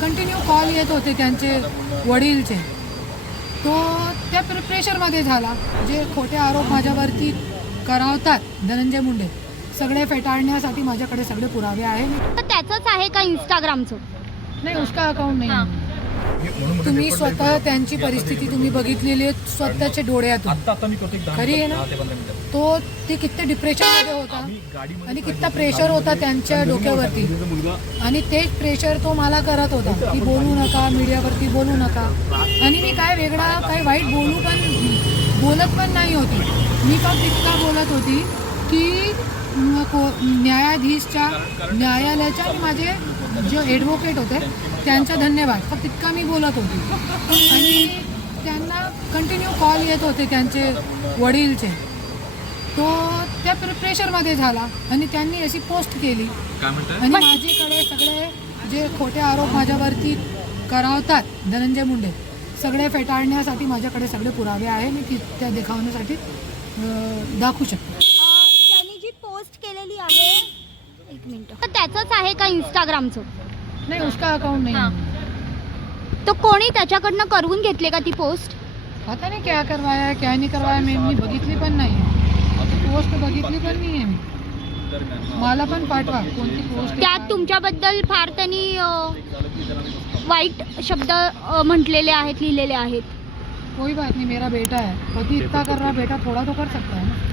Continue call येत होते त्यांचे वडीलचे. तो त्या प्रेशरमध्ये झाला. जे खोटे आरोप माझ्यावरती करावतात धनंजय मुंडे, सगळे फेटाळण्यासाठी माझ्याकडे सगळे पुरावे आहे. तर त्याचंच आहे का इंस्टाग्रामचं? नाही, उसका अकाउंट नाही. तुम्ही स्वतः त्यांची परिस्थिती तुम्ही बघितलेली आहे स्वतःच्या डोळ्यातून. खरी आहे ना. ते किती डिप्रेशनमध्ये होता आणि किती प्रेशर होता त्यांच्या डोक्यावरती, आणि तेच प्रेशर तो मला करत होता की बोलू नका, मीडियावरती बोलू नका. आणि मी काय वेगळा काही वाईट बोलत पण नाही होती. मी फक्त इतका बोलत होती की न्यायालयाच्या आणि माझे जे ॲडव्होकेट होते त्यांचा धन्यवाद, फक्त इतका मी बोलत होती. आणि त्यांना कंटिन्यू कॉल येत होते त्यांचे वडीलचे. तो त्या प्रेशरमध्ये झाला आणि त्यांनी अशी पोस्ट केली. आणि माझ्याकडे सगळे जे खोटे आरोप माझ्यावरती करावतात धनंजय मुंडे, सगळे फेटाळण्यासाठी माझ्याकडे सगळे पुरावे आहे. मी त्या दाखवण्यासाठी दाखवू शकते. त्यांनी जी पोस्ट केलेली आहे, एक मिनिट, तर त्याचंच आहे का इंस्टाग्रामचं? नाही, उसका अकाउंट नाही. तो कोणी त्याच्याकडनं करून घेतले का ती पोस्ट? पता नाही क्या करवाया क्या नाही करवाया. मी बघितली पण नाही, पोस्ट बघितली पण नाही आहे. मी मला पण पाठवा कोणती पोस्ट. त्यात तुमच्याबद्दल फार त्यांनी वाईट शब्द म्हटलेले आहेत, लिहिलेले आहेत. कोई बात नहीं, मेरा बेटा है. पति इतना कर रहा, बेटा थोड़ा तो कर सकता है ना.